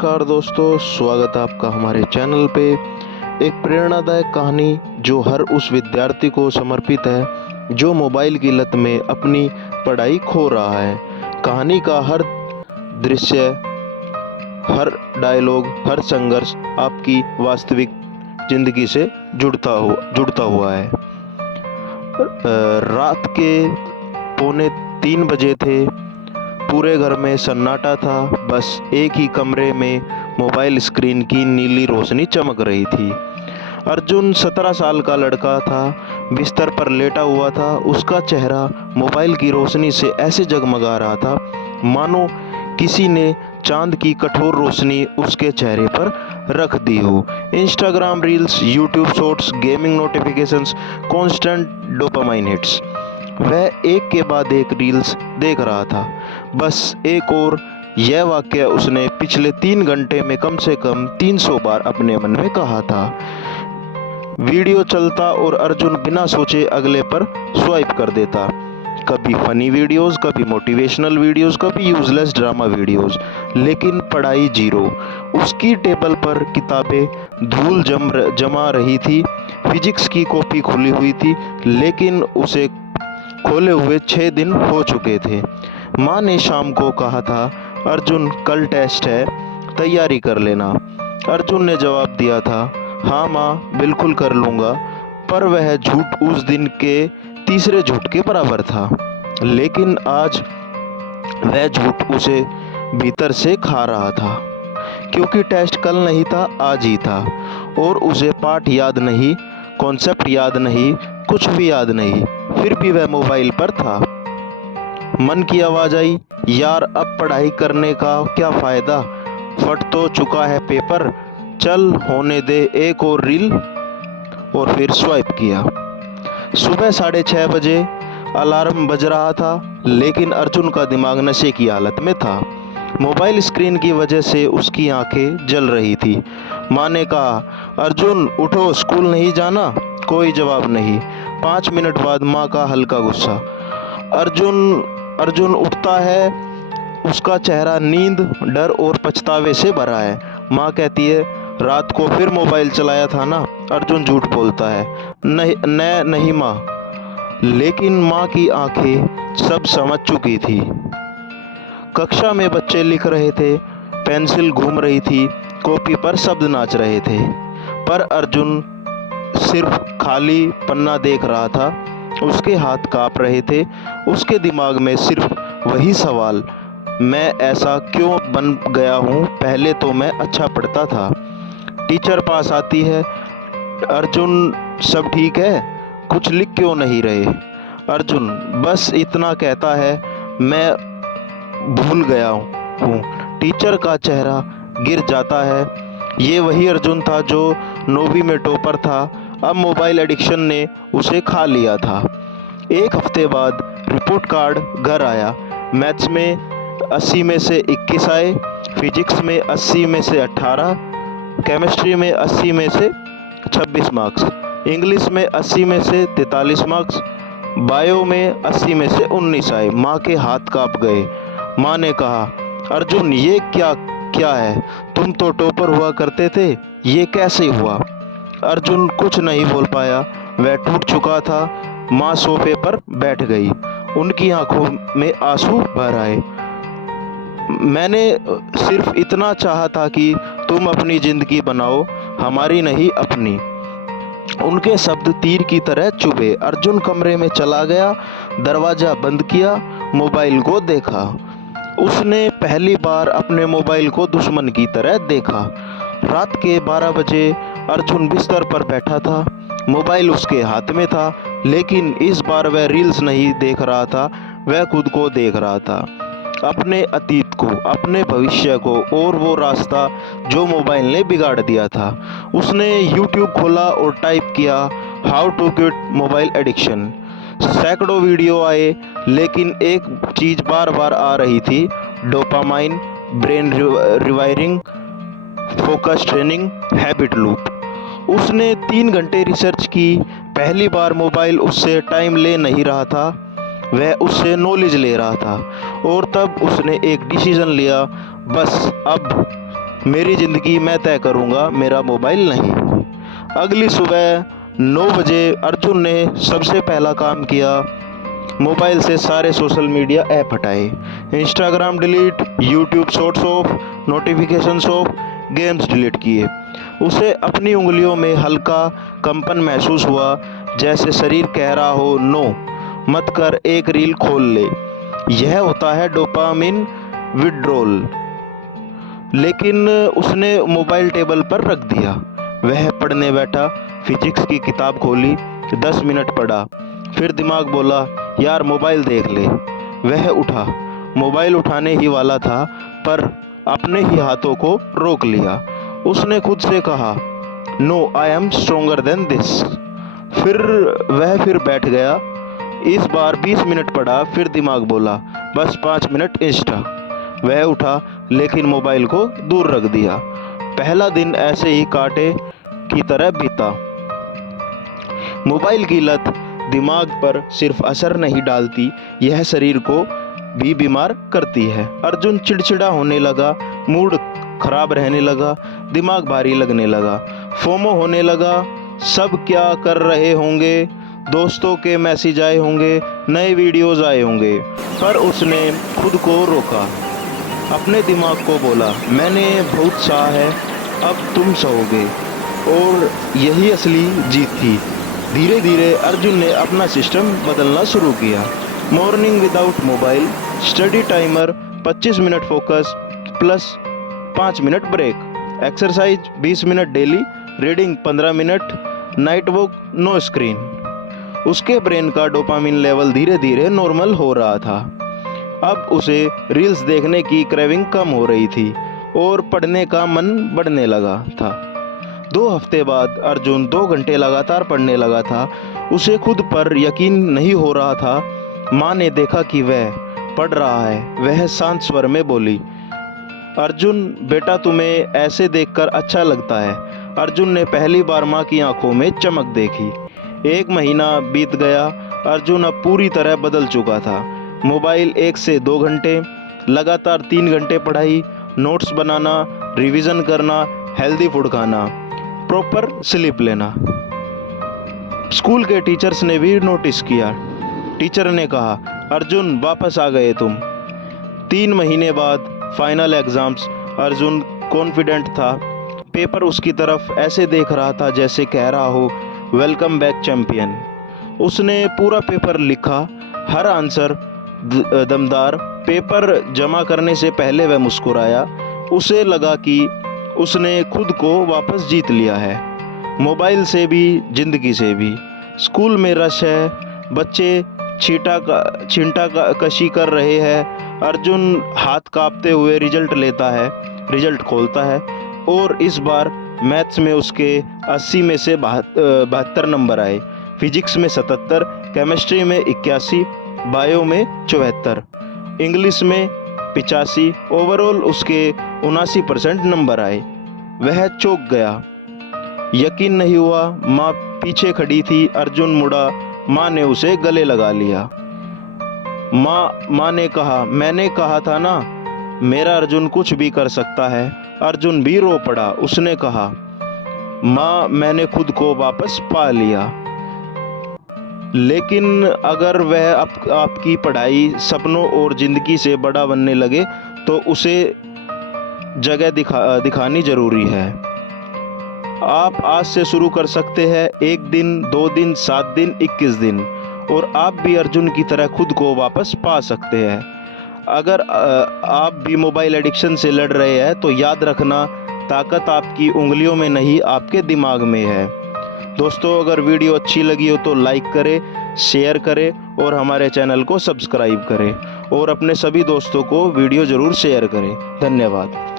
नमस्कार दोस्तों, स्वागत है आपका हमारे चैनल पे। एक प्रेरणादायक कहानी जो हर उस विद्यार्थी को समर्पित है जो मोबाइल की लत में अपनी पढ़ाई खो रहा है। कहानी का हर दृश्य, हर डायलॉग, हर संघर्ष आपकी वास्तविक जिंदगी से जुड़ता हुआ है। रात के 2:45 बजे थे। पूरे घर में सन्नाटा था। बस एक ही कमरे में मोबाइल स्क्रीन की नीली रोशनी चमक रही थी। अर्जुन 17 साल का लड़का था। बिस्तर पर लेटा हुआ था। उसका चेहरा मोबाइल की रोशनी से ऐसे जगमगा रहा था मानो किसी ने चांद की कठोर रोशनी उसके चेहरे पर रख दी हो। Instagram reels, YouTube shorts, gaming notifications, constant dopamine hits. वह एक के बाद एक रील्स देख रहा था। बस एक और यह वाक्य उसने पिछले 3 घंटे में कम से कम 300 बार अपने मन में कहा था। वीडियो चलता और अर्जुन बिना सोचे अगले पर स्वाइप कर देता। कभी फनी वीडियोस, कभी मोटिवेशनल वीडियोस, कभी यूजलेस ड्रामा वीडियोस, लेकिन पढ़ाई जीरो। उसकी टेबल पर किताबें धूल जमा रही थी। फिजिक्स की कॉपी खुली हुई थी, लेकिन उसे खोले हुए 6 दिन हो चुके थे। माँ ने शाम को कहा था, अर्जुन कल टेस्ट है, तैयारी कर लेना। अर्जुन ने जवाब दिया था, हाँ माँ, बिल्कुल कर लूँगा। पर वह झूठ उस दिन के तीसरे झूठ के बराबर था। लेकिन आज वह झूठ उसे भीतर से खा रहा था, क्योंकि टेस्ट कल नहीं था, आज ही था। और उसे पाठ याद नहीं, कॉन्सेप्ट याद नहीं, कुछ भी याद नहीं। फिर भी वह मोबाइल पर था। मन की आवाज़ आई, यार अब पढ़ाई करने का क्या फ़ायदा, फट तो चुका है पेपर, चल होने दे एक और रील। और फिर स्वाइप किया। सुबह 6:30 बजे अलार्म बज रहा था, लेकिन अर्जुन का दिमाग नशे की हालत में था। मोबाइल स्क्रीन की वजह से उसकी आंखें जल रही थी। माँ ने कहा, अर्जुन उठो, स्कूल नहीं जाना। कोई जवाब नहीं। 5 मिनट बाद माँ का हल्का गुस्सा। अर्जुन उठता है। उसका चेहरा नींद, डर और पछतावे से भरा है। माँ कहती है, रात को फिर मोबाइल चलाया था ना। अर्जुन झूठ बोलता है, नहीं माँ। लेकिन माँ की आंखें सब समझ चुकी थी। कक्षा में बच्चे लिख रहे थे, पेंसिल घूम रही थी, कॉपी पर शब्द नाच रहे थे, पर अर्जुन सिर्फ खाली पन्ना देख रहा था। उसके हाथ कांप रहे थे। उसके दिमाग में सिर्फ वही सवाल, मैं ऐसा क्यों बन गया हूँ? पहले तो मैं अच्छा पढ़ता था। टीचर पास आती है, अर्जुन सब ठीक है, कुछ लिख क्यों नहीं रहे? अर्जुन बस इतना कहता है, मैं भूल गया हूँ। टीचर का चेहरा गिर जाता है। ये वही अर्जुन था जो 9वीं में टॉपर था। अब मोबाइल एडिक्शन ने उसे खा लिया था। एक हफ्ते बाद रिपोर्ट कार्ड घर आया। मैथ्स में 80 में से 21 आए, फिजिक्स में 80 में से 18, केमिस्ट्री में 80 में से 26 मार्क्स, इंग्लिश में 80 में से 43 मार्क्स, बायो में 80 में से 19 आए। माँ के हाथ कांप गए। माँ ने कहा, अर्जुन ये क्या है? तुम तो टॉपर हुआ करते थे, ये कैसे हुआ? अर्जुन कुछ नहीं बोल पाया। वह टूट चुका था। माँ सोफे पर बैठ गई। उनकी आंखों में आंसू भर आए। मैंने सिर्फ इतना चाहा था कि तुम अपनी जिंदगी बनाओ, हमारी नहीं अपनी। उनके शब्द तीर की तरह चुभे। अर्जुन कमरे में चला गया, दरवाजा बंद किया, मोबाइल को देखा। उसने पहली बार अपने मोबाइल को दुश्मन की तरह देखा। रात के 12 बजे अर्जुन बिस्तर पर बैठा था। मोबाइल उसके हाथ में था, लेकिन इस बार वह रील्स नहीं देख रहा था, वह खुद को देख रहा था। अपने अतीत को, अपने भविष्य को, और वो रास्ता जो मोबाइल ने बिगाड़ दिया था। उसने यूट्यूब खोला और टाइप किया, how to quit mobile addiction. सैकड़ों वीडियो आए, लेकिन एक चीज़ बार बार आ रही थी, dopamine, brain rewiring, focus training, habit loop. उसने 3 घंटे रिसर्च की। पहली बार मोबाइल उससे टाइम ले नहीं रहा था, वह उससे नॉलेज ले रहा था। और तब उसने एक डिसीजन लिया, बस अब मेरी ज़िंदगी मैं तय करूँगा, मेरा मोबाइल नहीं। अगली सुबह 9 बजे अर्जुन ने सबसे पहला काम किया, मोबाइल से सारे सोशल मीडिया ऐप हटाए। Instagram delete, YouTube shorts of, notifications of, games delete किए। उसे अपनी उंगलियों में हल्का कंपन महसूस हुआ, जैसे शरीर कह रहा हो, नो मत कर, एक रील खोल ले। यह होता है डोपामिन विड्रॉल। लेकिन उसने मोबाइल टेबल पर रख दिया। वह पढ़ने बैठा, फिजिक्स की किताब खोली, 10 मिनट पढ़ा, फिर दिमाग बोला, यार मोबाइल देख ले। वह उठा, मोबाइल उठाने ही वाला था, पर अपने ही हाथों को रोक लिया। उसने खुद से कहा, no, I am stronger than this. फिर बैठ गया। इस बार 20 मिनट पढ़ा, फिर दिमाग बोला, बस 5 मिनट इंस्टा। वह उठा, लेकिन मोबाइल को दूर रख दिया। पहला दिन ऐसे ही कांटे की तरह बीता। मोबाइल की लत दिमाग पर सिर्फ असर नहीं डालती, यह शरीर को भी बीमार करती है। अर्जुन चिड़चिड़ा होने लगा, मूड खराब रहने लगा, दिमाग भारी लगने लगा, फोमो होने लगा। सब क्या कर रहे होंगे, दोस्तों के मैसेज आए होंगे, नए वीडियोस आए होंगे, पर उसने खुद को रोका। अपने दिमाग को बोला, मैंने बहुत सहा है, अब तुम सहोगे। और यही असली जीत थी। धीरे धीरे अर्जुन ने अपना सिस्टम बदलना शुरू किया। Morning without mobile, study timer 25 minute focus plus 5 minute break, exercise 20 minute daily, reading 15 minute, night walk, no screen. उसके ब्रेन का डोपामिन लेवल धीरे धीरे नॉर्मल हो रहा था। अब उसे रील्स देखने की क्रेविंग कम हो रही थी और पढ़ने का मन बढ़ने लगा था। 2 हफ्ते बाद अर्जुन 2 घंटे लगातार पढ़ने लगा था। उसे खुद पर यकीन नहीं हो रहा था। माँ ने देखा कि वह पढ़ रहा है। वह शांत स्वर में बोली, अर्जुन बेटा, तुम्हें ऐसे देखकर अच्छा लगता है। अर्जुन ने पहली बार माँ की आंखों में चमक देखी। 1 महीना बीत गया। अर्जुन अब पूरी तरह बदल चुका था। मोबाइल 1 से 2 घंटे, लगातार 3 घंटे पढ़ाई, नोट्स बनाना, रिवीजन करना, हेल्दी फूड खाना, प्रॉपर स्लीप लेना। स्कूल के टीचर्स ने भी नोटिस किया। टीचर ने कहा, अर्जुन वापस आ गए तुम। 3 महीने बाद फाइनल एग्जाम्स। अर्जुन कॉन्फिडेंट था। पेपर उसकी तरफ ऐसे देख रहा था जैसे कह रहा हो, वेलकम बैक चैंपियन। उसने पूरा पेपर लिखा, हर आंसर दमदार। पेपर जमा करने से पहले वह मुस्कुराया। उसे लगा कि उसने खुद को वापस जीत लिया है, मोबाइल से भी, जिंदगी से भी। स्कूल में रश है, बच्चे छींटा कशी कर रहे हैं। अर्जुन हाथ कांपते हुए रिजल्ट लेता है, रिजल्ट खोलता है और इस बार मैथ्स में उसके 80 में से 72 नंबर आए, फिजिक्स में 77, केमिस्ट्री में 81, बायो में 74, इंग्लिश में 85। ओवरऑल उसके 79% नंबर आए। वह चौंक गया, यकीन नहीं हुआ। माँ पीछे खड़ी थी। अर्जुन मुड़ा, माँ ने उसे गले लगा लिया। माँ ने कहा, मैंने कहा था ना, मेरा अर्जुन कुछ भी कर सकता है। अर्जुन भी रो पड़ा। उसने कहा, माँ, मैंने खुद को वापस पा लिया। लेकिन अगर वह आपकी पढ़ाई, सपनों और जिंदगी से बड़ा बनने लगे तो उसे जगह दिखानी जरूरी है। आप आज से शुरू कर सकते हैं, 1 दिन, 2 दिन, 7 दिन, 21 दिन, और आप भी अर्जुन की तरह खुद को वापस पा सकते हैं। अगर आप भी मोबाइल एडिक्शन से लड़ रहे हैं तो याद रखना, ताकत आपकी उंगलियों में नहीं, आपके दिमाग में है। दोस्तों, अगर वीडियो अच्छी लगी हो तो लाइक करें, शेयर करें और हमारे चैनल को सब्सक्राइब करें और अपने सभी दोस्तों को वीडियो ज़रूर शेयर करें। धन्यवाद।